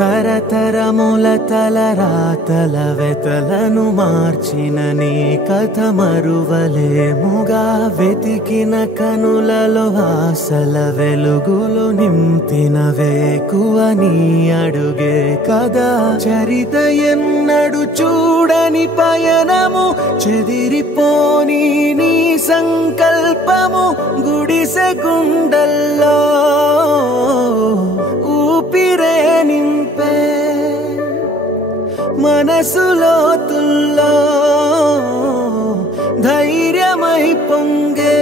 తరతరముల తలరాతల వెతలను మార్చిన నీ కథ మరువలేముగా వెతికిన కనులలో ఆశల వెలుగులు నింపిన వేకువ నీ అడుగే కదా చరిత ఎన్నడు చూడని పయనము చెదిరిపోని నీ సంకల్పము గుడిసె గుండల్లో ఊపిరే నింపే మనసులో తుల్లో ధైర్యమై పొంగే